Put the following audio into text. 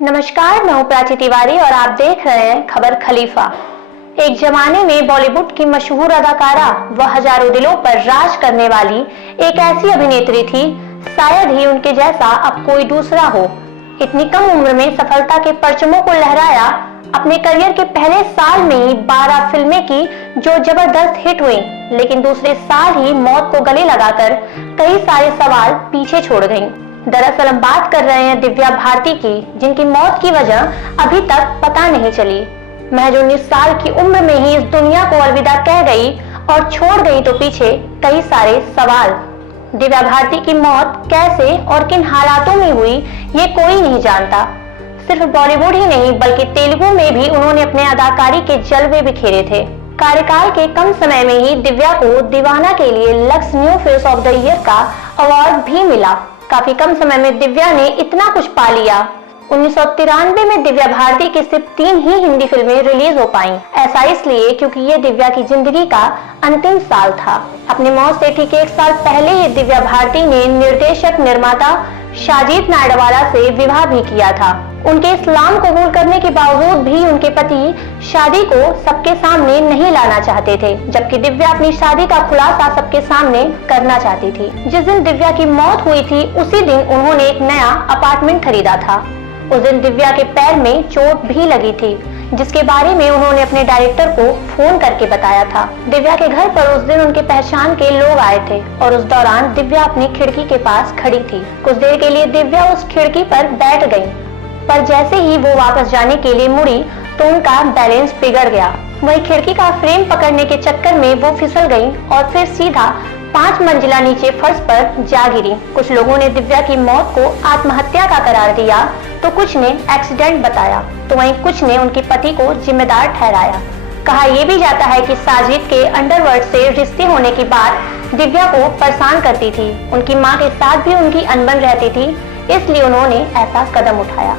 नमस्कार, मैं हूं प्राची तिवारी और आप देख रहे हैं खबर खलीफा। एक जमाने में बॉलीवुड की मशहूर अदाकारा व हजारों दिलों पर राज करने वाली एक ऐसी अभिनेत्री थी, शायद ही उनके जैसा अब कोई दूसरा हो। इतनी कम उम्र में सफलता के परचमों को लहराया। अपने करियर के पहले साल में ही 12 फिल्में की जो जबरदस्त हिट हुई, लेकिन दूसरे साल ही मौत को गले लगाकर कई सारे सवाल पीछे छोड़ गईं। दरअसल हम बात कर रहे हैं दिव्या भारती की, जिनकी मौत की वजह अभी तक पता नहीं चली। महज 19 साल की उम्र में ही इस दुनिया को अलविदा कह गई और छोड़ गई तो पीछे कई सारे सवाल। दिव्या भारती की मौत कैसे और किन हालातों में हुई, ये कोई नहीं जानता। सिर्फ बॉलीवुड ही नहीं बल्कि तेलुगु में भी उन्होंने अपने अदाकारी के जलवे बिखेरे थे। कार्यकाल के कम समय में ही दिव्या को दीवाना के लिए lux new face of the year का अवार्ड भी मिला। काफी कम समय में दिव्या ने इतना कुछ पा लिया। 1993 में दिव्या भारती की सिर्फ 3 ही हिंदी फिल्में रिलीज हो पाईं। ऐसा इसलिए क्योंकि ये दिव्या की जिंदगी का अंतिम साल था। अपनी मौत से ठीक 1 साल पहले ही दिव्या भारती ने निर्देशक निर्माता साजिद नायडवाला से विवाह भी किया था। उनके इस्लाम कबूल करने के बावजूद भी उनके पति शादी को सबके सामने नहीं लाना चाहते थे, जबकि दिव्या अपनी शादी का खुलासा सबके सामने करना चाहती थी। जिस दिन दिव्या की मौत हुई थी उसी दिन उन्होंने एक नया अपार्टमेंट खरीदा था। उस दिन दिव्या के पैर में चोट भी लगी थी, जिसके बारे में उन्होंने अपने डायरेक्टर को फोन करके बताया था। दिव्या के घर पर उस दिन उनके पहचान के लोग आए थे और उस दौरान दिव्या अपनी खिड़की के पास खड़ी थी। कुछ देर के लिए दिव्या उस खिड़की पर बैठ गई, पर जैसे ही वो वापस जाने के लिए मुड़ी तो उनका बैलेंस बिगड़ गया। वही खिड़की का फ्रेम पकड़ने के चक्कर में वो फिसल गई और फिर सीधा 5 मंजिला नीचे फर्श पर जा गिरी। कुछ लोगों ने दिव्या की मौत को आत्महत्या का करार दिया तो कुछ ने एक्सीडेंट बताया, तो वहीं कुछ ने उनके पति को जिम्मेदार ठहराया। कहा यह भी जाता है कि साजिद के अंडरवर्ल्ड से रिश्ते होने के बाद दिव्या को परेशान करती थी। उनकी मां के साथ भी उनकी अनबन रहती थी, इसलिए उन्होंने ऐसा कदम उठाया।